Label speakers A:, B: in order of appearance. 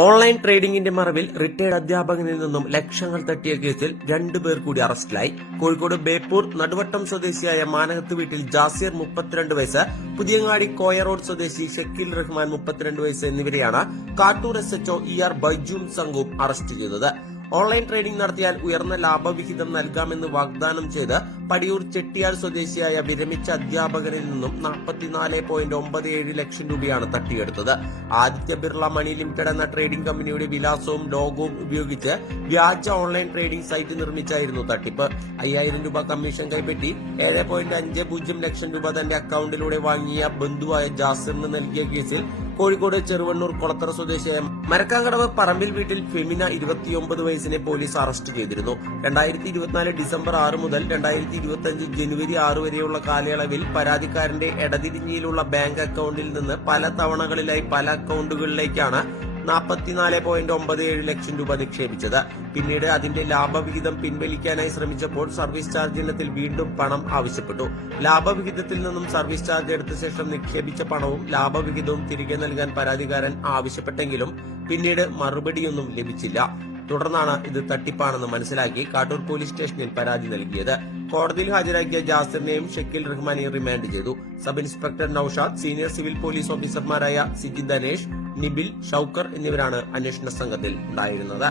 A: Online ട്രേഡിംഗിന്റെ മറവിൽ retired അധ്യാപകനിൽ നിന്നും ലക്ഷങ്ങൾ തട്ടിയ കേസിൽ രണ്ടുപേർ കൂടി അറസ്റ്റിലായി. കോഴിക്കോട് ബേപ്പൂർ നടുവട്ടം സ്വദേശിയായ മാനകത്ത് വീട്ടിൽ ജാസിർ മുപ്പത്തിരണ്ട് വയസ്സ് പുതിയങ്ങാടി കോയ റോഡ് സ്വദേശി ഷക്കീൽ റഹ്മാൻ മുപ്പത്തിരണ്ട് വയസ്സ് എന്നിവരെയാണ് Kattoor S H O E R ബൈജും സംഘവും അറസ്റ്റ് ചെയ്തത്. ഓൺലൈൻ ട്രേഡിംഗ് നടത്തിയാൽ ഉയർന്ന ലാഭവിഹിതം നൽകാമെന്ന് വാഗ്ദാനം ചെയ്ത് പടിയൂർ ചെട്ടിയാൽ സ്വദേശിയായ വിരമിച്ച അധ്യാപകനിൽ നിന്നും നാൽപ്പത്തിനാല് പോയിന്റ് ഒമ്പത് ഏഴ് ലക്ഷം രൂപയാണ് തട്ടിയെടുത്തത്. ആദിത്യ ബിർള മണി ലിമിറ്റഡ് എന്ന ട്രേഡിംഗ് കമ്പനിയുടെ വിലാസവും ലോഗോവും ഉപയോഗിച്ച് വ്യാജ ഓൺലൈൻ ട്രേഡിംഗ് സൈറ്റ് നിർമ്മിച്ചായിരുന്നു തട്ടിപ്പ്. അയ്യായിരം രൂപ കമ്മീഷൻ കൈപ്പറ്റി ഏഴ് പോയിന്റ് അഞ്ച് പൂജ്യം ലക്ഷം രൂപ തന്റെ അക്കൌണ്ടിലൂടെ വാങ്ങിയ ബന്ധുവായ ജാസിറിന് നൽകിയ കേസിൽ കോഴിക്കോട് ചെറുവണ്ണൂർ കൊളത്തറ സ്വദേശിയായ മരക്കാങ്കടവ് പറമ്പിൽ വീട്ടിൽ ഫെമിന ഇരുപത്തിയൊമ്പത് വയസ്സിനെ പോലീസ് അറസ്റ്റ് ചെയ്തിരുന്നു. രണ്ടായിരത്തി ഇരുപത്തിനാല് ഡിസംബർ ആറ് മുതൽ രണ്ടായിരത്തി ഇരുപത്തിയഞ്ച് ജനുവരി ആറ് വരെയുള്ള കാലയളവിൽ പരാതിക്കാരന്റെ എടതിരിഞ്ഞിയിലുള്ള ബാങ്ക് അക്കൌണ്ടിൽ നിന്ന് പല തവണകളിലായി പല അക്കൌണ്ടുകളിലേക്കാണ് നാൽപ്പത്തിനാല് പോയിന്റ് ഒമ്പത് ഏഴ് ലക്ഷം രൂപ നിക്ഷേപിച്ചത്. പിന്നീട് അതിന്റെ ലാഭവിഹിതം പിൻവലിക്കാനായി ശ്രമിച്ചപ്പോൾ സർവീസ് ചാർജ് ഇനത്തിൽ വീണ്ടും പണം ആവശ്യപ്പെട്ടു. ലാഭവിഹിതത്തിൽ നിന്നും സർവീസ് ചാർജ് എടുത്ത ശേഷം നിക്ഷേപിച്ച പണവും ലാഭവിഹിതവും തിരികെ നൽകാൻ പരാതിക്കാരൻ ആവശ്യപ്പെട്ടെങ്കിലും പിന്നീട് മറുപടിയൊന്നും ലഭിച്ചില്ല. തുടർന്നാണ് ഇത് തട്ടിപ്പാണെന്ന് മനസ്സിലാക്കി കാട്ടൂർ പോലീസ് സ്റ്റേഷനിൽ പരാതി നൽകിയത്. കോടതിയിൽ ഹാജരാക്കിയ ജാസിറിനെയും ഷക്കീൽ റഹ്മാനെയും റിമാൻഡ് ചെയ്തു. Sub inspector Naushad senior civil police ഓഫീസർമാരായ സിജി ധനേഷ് നിബിൽ ഷൌക്കർ എന്നിവരാണ് അന്വേഷണ സംഘത്തിൽ ഉണ്ടായിരുന്നത്.